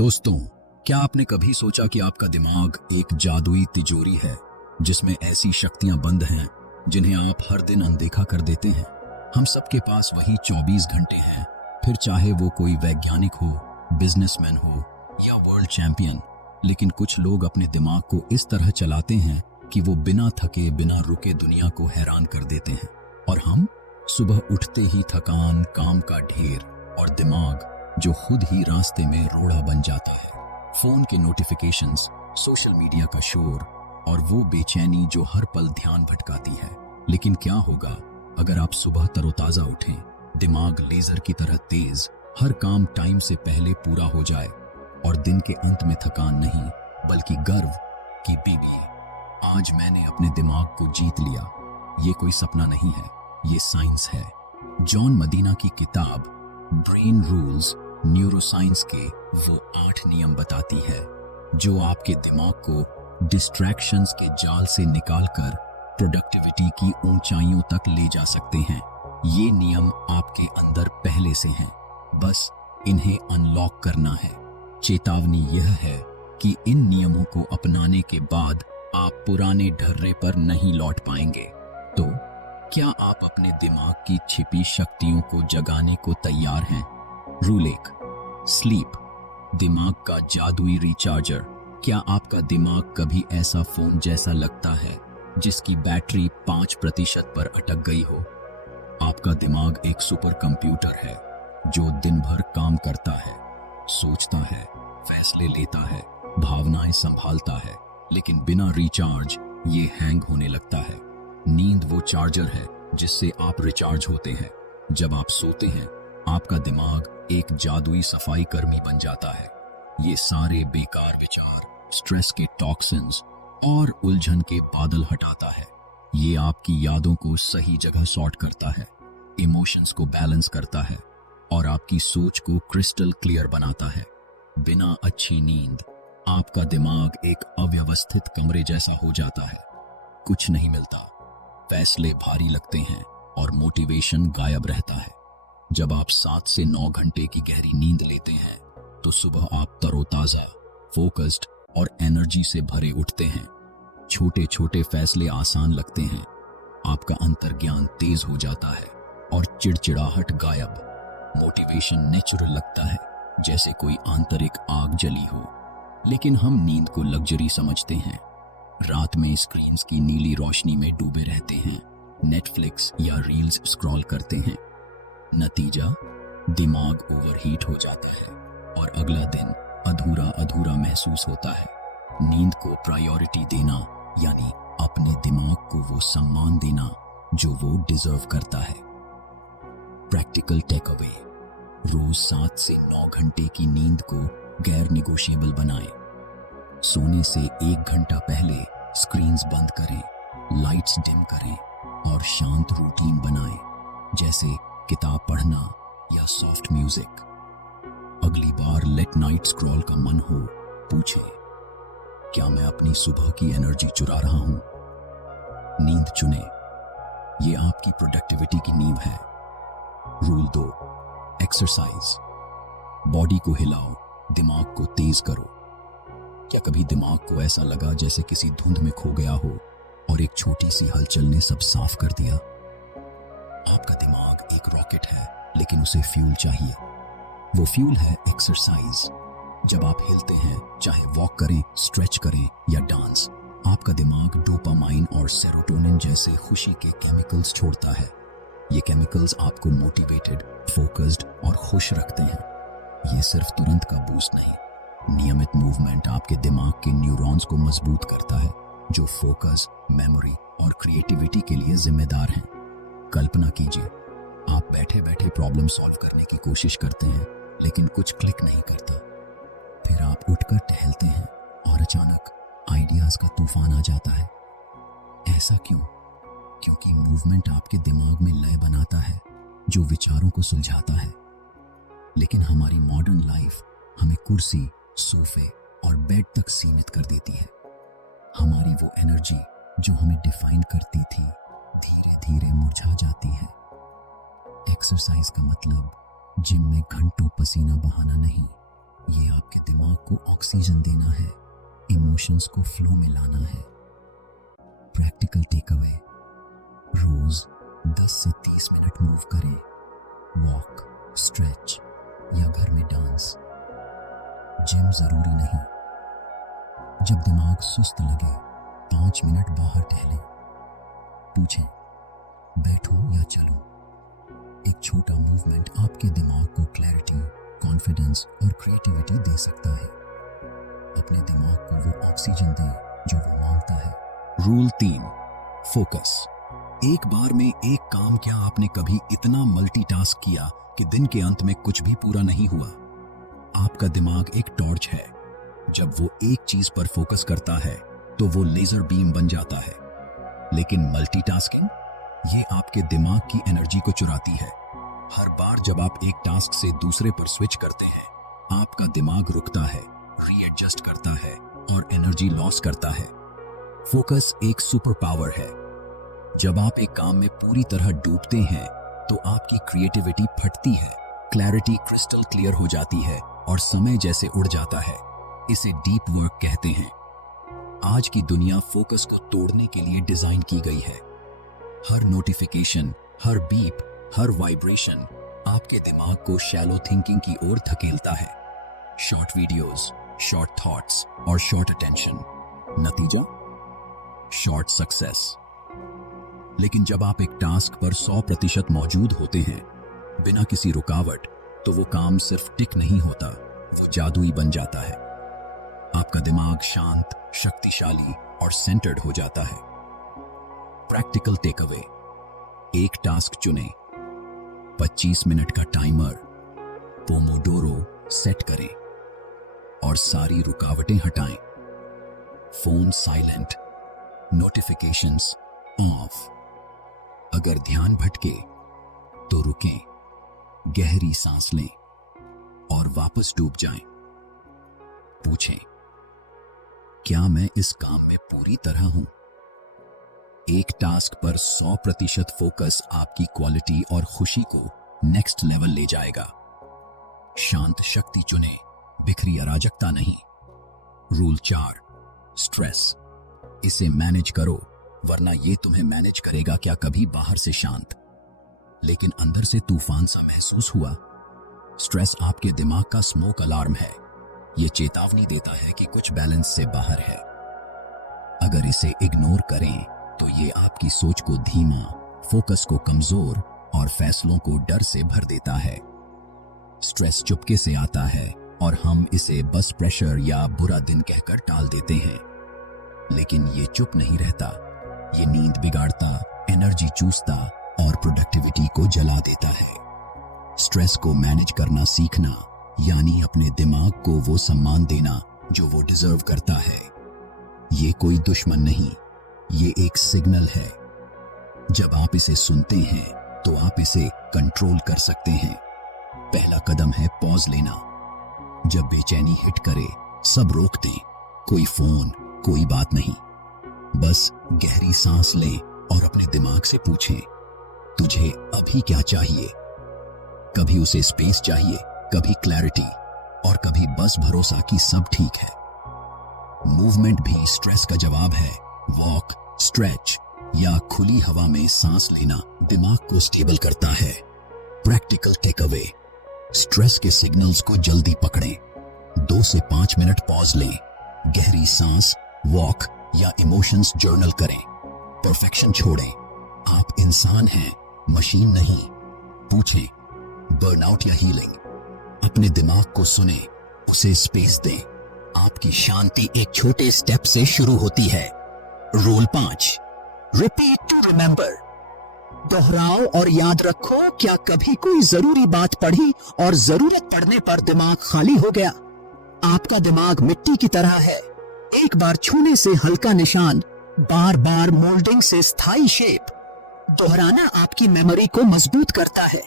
दोस्तों, क्या आपने कभी सोचा कि आपका दिमाग एक जादुई तिजोरी है जिसमें ऐसी शक्तियां बंद हैं जिन्हें आप हर दिन अनदेखा कर देते हैं। हम सबके पास वही 24 घंटे हैं, फिर चाहे वो कोई वैज्ञानिक हो, बिजनेसमैन हो या वर्ल्ड चैंपियन। लेकिन कुछ लोग अपने दिमाग को इस तरह चलाते हैं कि वो बिना थके बिना रुके दुनिया को हैरान कर देते हैं। और हम सुबह उठते ही थकान, काम का ढेर और दिमाग जो खुद ही रास्ते में रोड़ा बन जाता है। फोन के नोटिफिकेशंस, सोशल मीडिया का शोर और वो बेचैनी जो हर पल ध्यान भटकाती है। लेकिन क्या होगा अगर आप सुबह तरोताजा उठें, दिमाग लेजर की तरह तेज, हर काम टाइम से पहले पूरा हो जाए और दिन के अंत में थकान नहीं बल्कि गर्व की बीबी। आज मैंने अपने दिमाग को जीत लिया। ये कोई सपना नहीं है, ये साइंस है। जॉन मदीना की किताब ब्रेन रूल्स न्यूरोसाइंस के वो 8 नियम बताती है जो आपके दिमाग को डिस्ट्रैक्शंस के जाल से निकालकर प्रोडक्टिविटी की ऊंचाइयों तक ले जा सकते हैं। ये नियम आपके अंदर पहले से हैं, बस इन्हें अनलॉक करना है। चेतावनी यह है कि इन नियमों को अपनाने के बाद आप पुराने ढर्रे पर नहीं लौट पाएंगे। तो क्या आप अपने दिमाग की छिपी शक्तियों को जगाने को तैयार हैं? रूल 1, स्लीप, दिमाग का जादुई रिचार्जर। क्या आपका दिमाग कभी ऐसा फोन जैसा लगता है जिसकी बैटरी 5% पर अटक गई हो? आपका दिमाग एक सुपर कंप्यूटर है जो दिन भर काम करता है, सोचता है, फैसले लेता है, भावनाएं संभालता है, लेकिन बिना रिचार्ज ये हैंग होने लगता है। नींद वो चार्जर है जिससे आप रिचार्ज होते हैं। जब आप सोते हैं, आपका दिमाग एक जादुई सफाई कर्मी बन जाता है। ये सारे बेकार विचार, स्ट्रेस के टॉक्सिन्स और उलझन के बादल हटाता है। ये आपकी यादों को सही जगह सॉर्ट करता है, इमोशंस को बैलेंस करता है और आपकी सोच को क्रिस्टल क्लियर बनाता है। बिना अच्छी नींद आपका दिमाग एक अव्यवस्थित कमरे जैसा हो जाता है। कुछ नहीं मिलता, फैसले भारी लगते हैं और मोटिवेशन गायब रहता है। जब आप 7 से 9 घंटे की गहरी नींद लेते हैं तो सुबह आप तरोताजा, फोकस्ड और एनर्जी से भरे उठते हैं। छोटे छोटे फैसले आसान लगते हैं, आपका अंतर्ज्ञान तेज हो जाता है और चिड़चिड़ाहट गायब। मोटिवेशन नेचुरल लगता है, जैसे कोई आंतरिक आग जली हो। लेकिन हम नींद को लग्जरी समझते हैं। रात में स्क्रीन्स की नीली रोशनी में डूबे रहते हैं, नेटफ्लिक्स या रील्स स्क्रॉल करते हैं। नतीजा, दिमाग ओवरहीट हो जाता है और अगला दिन अधूरा अधूरा महसूस होता है। नींद को प्रायोरिटी देना यानी अपने दिमाग को वो सम्मान देना जो वो डिजर्व करता है। प्रैक्टिकल टेक अवे, रोज 7 से 9 घंटे की नींद को गैर निगोशिएबल बनाएं। सोने से 1 घंटा पहले स्क्रीन्स बंद करें, लाइट्स डिम करें और शांत रूटीन बनाएं, जैसे किताब पढ़ना या सॉफ्ट म्यूजिक। अगली बार लेट नाइट स्क्रॉल का मन हो, पूछें, क्या मैं अपनी सुबह की एनर्जी चुरा रहा हूं? नींद चुने, ये आपकी प्रोडक्टिविटी की नींव है। रूल 2, एक्सरसाइज, बॉडी को हिलाओ, दिमाग को तेज करो। क्या कभी दिमाग को ऐसा लगा जैसे किसी धुंध में खो गया हो और एक छोटी सी हलचल ने सब साफ कर दिया? आपका दिमाग एक रॉकेट है, लेकिन उसे फ्यूल चाहिए। वो फ्यूल है एक्सरसाइज। जब आप हिलते हैं, चाहे वॉक करें, स्ट्रेच करें या डांस, आपका दिमाग डोपामाइन और सेरोटोनिन जैसे खुशी के केमिकल्स छोड़ता है। ये केमिकल्स आपको मोटिवेटेड, फोकस्ड और खुश रखते हैं। ये सिर्फ तुरंत का बूस्ट नहीं, नियमित मूवमेंट आपके दिमाग के न्यूरॉन्स को मजबूत करता है, जो फोकस, मेमोरी और क्रिएटिविटी के लिए जिम्मेदार हैं। कल्पना कीजिए, आप बैठे बैठे प्रॉब्लम सॉल्व करने की कोशिश करते हैं, लेकिन कुछ क्लिक नहीं करता। फिर आप उठकर टहलते हैं और अचानक आइडियाज का तूफान आ जाता है। ऐसा क्यों? क्योंकि मूवमेंट आपके दिमाग में लय बनाता है जो विचारों को सुलझाता है। लेकिन हमारी मॉडर्न लाइफ हमें कुर्सी, सोफे और बेड तक सीमित कर देती है। हमारी वो एनर्जी जो हमें डिफाइन करती थी, धीरे धीरे मुरझा जाती है। एक्सरसाइज का मतलब जिम में घंटों पसीना बहाना नहीं, ये आपके दिमाग को ऑक्सीजन देना है, इमोशंस को फ्लो में लाना है। प्रैक्टिकल टेक अवे, रोज 10 से 30 मिनट मूव करें, वॉक, स्ट्रेच या घर में डांस। जिम जरूरी नहीं। जब दिमाग सुस्त लगे 5 मिनट बाहर टहलें। पूछें, बैठूं या चलूं? एक छोटा मूवमेंट आपके दिमाग को क्लैरिटी, कॉन्फिडेंस और क्रिएटिविटी दे सकता है। अपने दिमाग को वो ऑक्सीजन दें जो वो मांगता है। Rule 3, focus. एक बार में एक काम। क्या आपने कभी इतना मल्टीटास्क किया कि दिन के अंत में कुछ भी पूरा नहीं हुआ? आपका दिमाग एक टॉर्च है। जब वो एक चीज पर फोकस करता है तो वो लेजर बीम बन जाता है। लेकिन मल्टीटास्किंग, ये आपके दिमाग की एनर्जी को चुराती है। हर बार जब आप एक टास्क से दूसरे पर स्विच करते हैं, आपका दिमाग रुकता है, रीएडजस्ट करता है और एनर्जी लॉस करता है। फोकस एक सुपर पावर है। जब आप एक काम में पूरी तरह डूबते हैं तो आपकी क्रिएटिविटी फटती है, क्लैरिटी क्रिस्टल क्लियर हो जाती है और समय जैसे उड़ जाता है। इसे डीप वर्क कहते हैं। आज की दुनिया फोकस को तोड़ने के लिए डिजाइन की गई है। हर नोटिफिकेशन, हर बीप, हर वाइब्रेशन आपके दिमाग को शैलो थिंकिंग की ओर धकेलता है। शॉर्ट वीडियोस, शॉर्ट थॉट्स और शॉर्ट अटेंशन। नतीजा, शॉर्ट सक्सेस। लेकिन जब आप एक टास्क पर 100% मौजूद होते हैं, बिना किसी रुकावट, तो वो काम सिर्फ टिक नहीं होता, वो जादुई बन जाता है। आपका दिमाग शांत, शक्तिशाली और सेंटर्ड हो जाता है। प्रैक्टिकल टेक अवे, एक टास्क चुनें, 25 मिनट का टाइमर पोमोडोरो सेट करें और सारी रुकावटें हटाएं। Phone silent, notifications of. अगर ध्यान भटके तो रुकें, गहरी सांस लें और वापस डूब जाएं। पूछें, क्या मैं इस काम में पूरी तरह हूं? एक टास्क पर 100% फोकस आपकी क्वालिटी और खुशी को नेक्स्ट लेवल ले जाएगा। शांत शक्ति चुने, बिखरी अराजकता नहीं। Rule 4, stress. इसे मैनेज करो, वरना ये तुम्हें मैनेज करेगा। क्या कभी बाहर से शांत लेकिन अंदर से तूफान सा महसूस हुआ? स्ट्रेस आपके दिमाग का स्मोक अलार्म है। ये चेतावनी देता है कि कुछ बैलेंस से बाहर है। अगर इसे इग्नोर करें तो ये आपकी सोच को धीमा, फोकस को कमजोर और फैसलों को डर से भर देता है। स्ट्रेस चुपके से आता है और हम इसे बस प्रेशर या बुरा दिन कहकर टाल देते हैं। लेकिन ये चुप नहीं रहता। ये नींद बिगाड़ता, एनर्जी चूसता और प्रोडक्टिविटी को जला देता है। स्ट्रेस को मैनेज करना सीखना यानी अपने दिमाग को वो सम्मान देना जो वो डिजर्व करता है। ये कोई दुश्मन नहीं, ये एक सिग्नल है। जब आप इसे सुनते हैं तो आप इसे कंट्रोल कर सकते हैं। पहला कदम है पॉज लेना। जब बेचैनी हिट करे, सब रोक दें। कोई फोन, कोई बात नहीं। बस गहरी सांस लें और अपने दिमाग से पूछें, तुझे अभी क्या चाहिए? कभी उसे स्पेस चाहिए, कभी क्लैरिटी और कभी बस भरोसा कि सब ठीक है। मूवमेंट भी स्ट्रेस का जवाब है। वॉक, स्ट्रेच या खुली हवा में सांस लेना दिमाग को स्टेबल करता है। प्रैक्टिकल टेक अवे, स्ट्रेस के सिग्नल्स को जल्दी पकड़ें। 2 से 5 मिनट पॉज लें, गहरी सांस, वॉक या इमोशंस जर्नल करें। परफेक्शन छोड़ें। आप इंसान हैं, मशीन नहीं। पूछें, बर्नआउट या हीलिंग? अपने दिमाग को सुने, उसे स्पेस दें। आपकी शांति एक छोटे स्टेप से शुरू होती है। Rule 5, repeat to remember. दोहराओ और याद रखो। क्या कभी कोई जरूरी बात पढ़ी और जरूरत पड़ने पर दिमाग खाली हो गया? आपका दिमाग मिट्टी की तरह है। एक बार छूने से हल्का निशान, बार बार मोल्डिंग से स्थायी शेप। दोहराना आपकी मेमोरी को मजबूत करता है।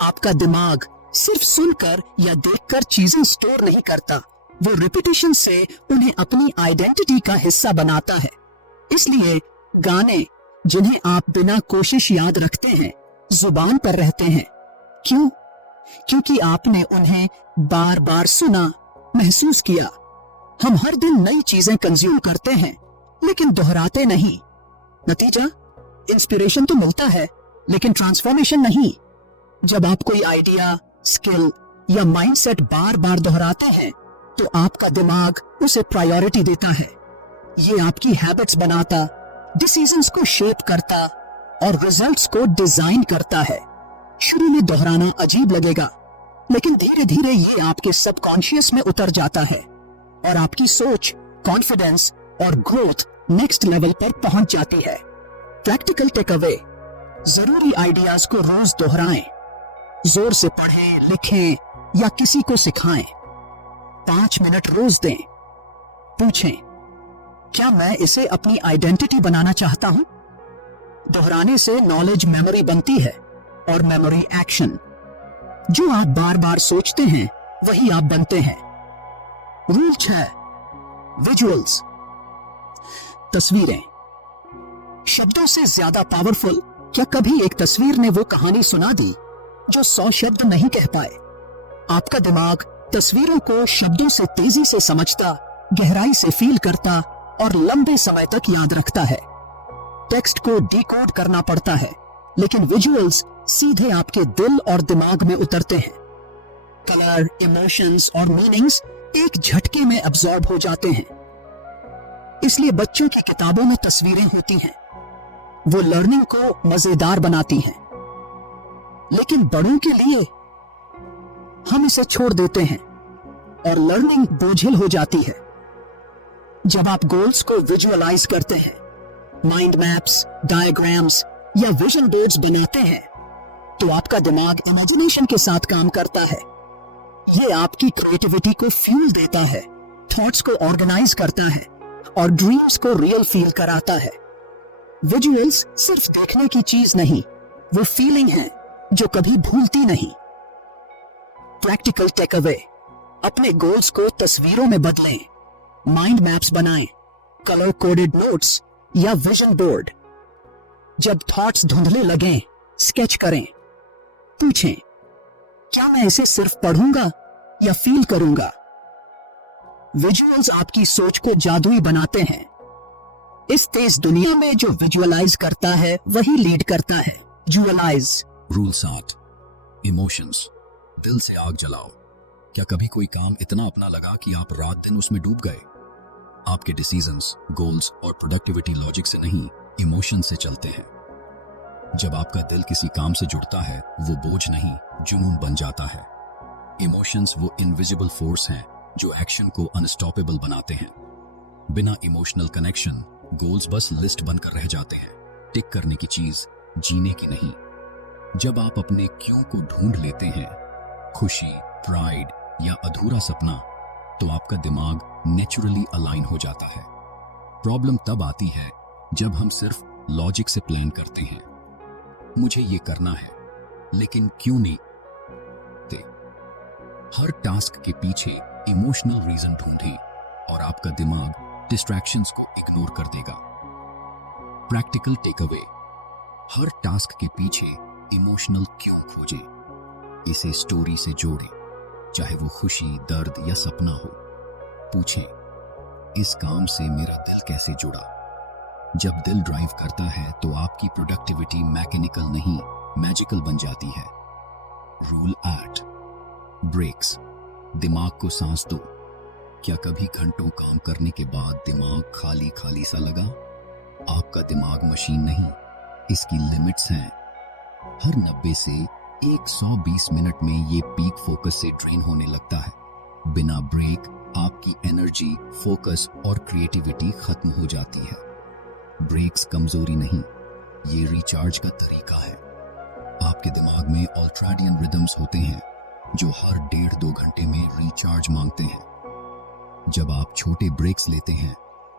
आपका दिमाग सिर्फ सुनकर या देखकर चीजें स्टोर नहीं करता, वो रिपीटिशन से उन्हें अपनी आइडेंटिटी का हिस्सा बनाता है। इसलिए गाने जिन्हें आप बिना कोशिश याद रखते हैं, जुबान पर रहते हैं। क्यों? क्योंकि आपने उन्हें बार बार सुना, महसूस किया। हम हर दिन नई चीजें कंज्यूम करते हैं लेकिन दोहराते नहीं। नतीजा, इंस्पिरेशन तो मिलता है लेकिन ट्रांसफॉर्मेशन नहीं। जब आप कोई आइडिया, स्किल या माइंडसेट बार बार दोहराते हैं तो आपका दिमाग उसे प्रायोरिटी देता है। ये आपकी हैबिट्स बनाता, डिसीजंस को शेप करता और रिजल्ट्स को डिजाइन करता है। शुरू में दोहराना अजीब लगेगा, लेकिन धीरे धीरे ये आपके सबकॉन्शियस में उतर जाता है और आपकी सोच, कॉन्फिडेंस और ग्रोथ नेक्स्ट लेवल पर पहुंच जाती है। प्रैक्टिकल टेक अवे, जरूरी आइडियाज को रोज दोहराएं, जोर से पढ़ें, लिखें या किसी को सिखाएं। 5 मिनट रोज दें। पूछें, क्या मैं इसे अपनी आइडेंटिटी बनाना चाहता हूं? दोहराने से नॉलेज मेमोरी बनती है और मेमोरी एक्शन। जो आप बार बार सोचते हैं वही आप बनते हैं। रूल 6, विजुअल्स, तस्वीरें। शब्दों से ज्यादा पावरफुल। क्या कभी एक तस्वीर ने वो कहानी सुना दी जो 100 शब्द नहीं कह पाए? आपका दिमाग तस्वीरों को शब्दों से तेजी से समझता, गहराई से फील करता और लंबे समय तक याद रखता है। टेक्स्ट को डिकोड करना पड़ता है, लेकिन विजुअल्स सीधे आपके दिल और दिमाग में उतरते हैं। कलर, इमोशंस और मीनिंग्स एक झटके में अब्सॉर्ब हो जाते हैं। इसलिए बच्चों की किताबों में तस्वीरें होती हैं। वो लर्निंग को मजेदार बनाती हैं। लेकिन बड़ों के लिए हम इसे छोड़ देते हैं और लर्निंग बोझिल हो जाती है। जब आप गोल्स को विजुअलाइज करते हैं, माइंड मैप्स, डायग्राम्स या विजन बोर्ड्स बनाते हैं, तो आपका दिमाग इमेजिनेशन के साथ काम करता है। ये आपकी क्रिएटिविटी को फ्यूल देता है, थॉट्स को ऑर्गेनाइज करता है और ड्रीम्स को रियल फील कराता है। विजुअल्स सिर्फ देखने की चीज नहीं, वो फीलिंग है जो कभी भूलती नहीं। प्रैक्टिकल टेक अवे, अपने गोल्स को तस्वीरों में बदलें, माइंड मैप्स बनाएं, कलर कोडेड नोट्स या विजन बोर्ड। जब थॉट्स धुंधले लगें, स्केच करें। पूछें, क्या मैं इसे सिर्फ पढ़ूंगा या फील करूंगा? विजुअल्स आपकी सोच को जादुई बनाते हैं। इस तेज दुनिया में जो विजुअलाइज करता है वही लीड करता है। विजुअलाइज। रूल 7, इमोशंस, दिल से आग जलाओ। क्या कभी कोई काम इतना अपना लगा कि आप रात दिन उसमें डूब गए? आपके डिसीजंस, गोल्स और प्रोडक्टिविटी लॉजिक से नहीं, इमोशन से चलते हैं। जब आपका दिल किसी काम से जुड़ता है, वो बोझ नहीं, जुनून बन जाता है। इमोशंस वो इनविजिबल फोर्स हैं जो एक्शन को अनस्टॉपेबल बनाते हैं। बिना इमोशनल कनेक्शन गोल्स बस लिस्ट बनकर रह जाते हैं, टिक करने की चीज, जीने की नहीं। जब आप अपने क्यों को ढूंढ लेते हैं, खुशी, प्राइड या अधूरा सपना, तो आपका दिमाग नेचुरली अलाइन हो जाता है। प्रॉब्लम तब आती है जब हम सिर्फ लॉजिक से प्लान करते हैं, मुझे ये करना है, लेकिन क्यों नहीं ते? हर टास्क के पीछे इमोशनल रीजन ढूंढें और आपका दिमाग डिस्ट्रैक्शंस को इग्नोर कर देगा। प्रैक्टिकल टेक अवे, हर टास्क के पीछे इमोशनल क्यों खोजें। इसे स्टोरी से जोड़ें, चाहे वो खुशी, दर्द या सपना हो। पूछें, इस काम से मेरा दिल कैसे जुड़ा? जब दिल ड्राइव करता है तो आपकी प्रोडक्टिविटी मैकेनिकल नहीं, मैजिकल बन जाती है। रूल 8, ब्रेक्स, दिमाग को सांस दो। क्या कभी घंटों काम करने के बाद दिमाग खाली खाली सा लगा? आपका दिमाग मशीन नहीं, इसकी लिमिट्स हैं। हर 90 से 120 मिनट में ये पीक फोकस से ड्रेन होने लगता है। बिना ब्रेक आपकी एनर्जी, फोकस और क्रिएटिविटी खत्म हो जाती है। ब्रेक्स कमजोरी नहीं, ये रिचार्ज का तरीका है। आपके दिमाग में अल्ट्राडियन रिदम्स होते हैं जो हर 1.5-2 घंटे में रिचार्ज मांगते हैं। जब आप छोटे ब्रेक्स लेते हैं,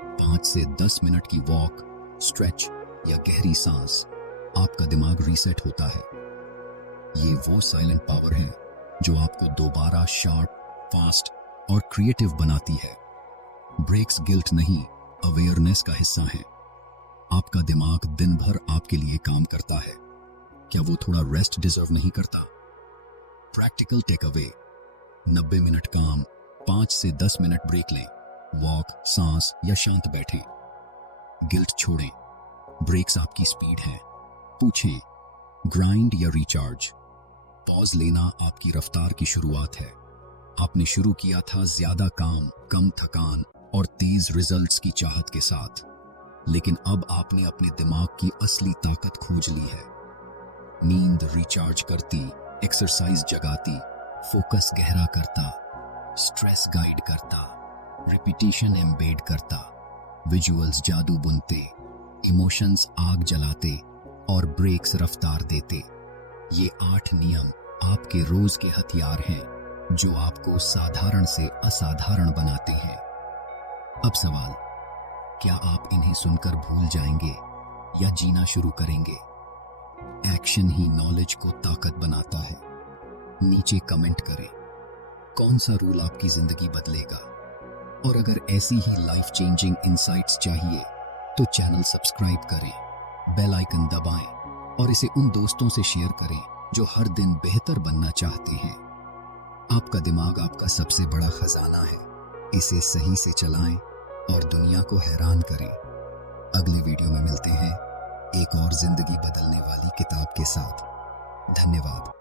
5 से 10 मिनट की वॉक, स्ट्रेच या गहरी सांस, आपका दिमाग रीसेट होता है। ये वो साइलेंट पावर है जो आपको दोबारा शार्प, फास्ट और क्रिएटिव बनाती है। ब्रेक्स गिल्ट नहीं, अवेयरनेस का हिस्सा है। आपका दिमाग दिन भर आपके लिए काम करता है, क्या वो थोड़ा रेस्ट डिजर्व नहीं करता? Practical take away. 90 मिनट काम, 5 से 10 मिनट ब्रेक लें। वॉक, सांस या शांत बैठें। गिल्ट छोड़ें, ब्रेक्स आपकी स्पीड है। पूछें, ग्राइंड या रिचार्ज? पॉज लेना आपकी रफ्तार की शुरुआत है। आपने शुरू किया था ज्यादा काम, कम थकान और तेज रिजल्ट्स की चाहत के साथ, लेकिन अब आपने अपने दिमाग की असली ताकत खोज ली है। नींद रिचार्ज करती, एक्सरसाइज जगाती, फोकस गहरा करता, स्ट्रेस गाइड करता, रिपीटिशन एम्बेड करता, विजुअल्स जादू बुनते, इमोशंस आग जलाते और ब्रेक्स रफ्तार देते। ये 8 नियम आपके रोज के हथियार हैं जो आपको साधारण से असाधारण बनाते हैं। अब सवाल, क्या आप इन्हें सुनकर भूल जाएंगे या जीना शुरू करेंगे? एक्शन ही नॉलेज को ताकत बनाता है। नीचे कमेंट करें, कौन सा रूल आपकी जिंदगी बदलेगा? और अगर ऐसी ही लाइफ चेंजिंग इंसाइट्स चाहिए तो चैनल सब्सक्राइब करें, बेल आइकन दबाएं और इसे उन दोस्तों से शेयर करें जो हर दिन बेहतर बनना चाहते हैं। आपका दिमाग आपका सबसे बड़ा खजाना है। इसे सही से चलाएं और दुनिया को हैरान करें। अगले वीडियो में मिलते हैं एक और जिंदगी बदलने वाली किताब के साथ। धन्यवाद।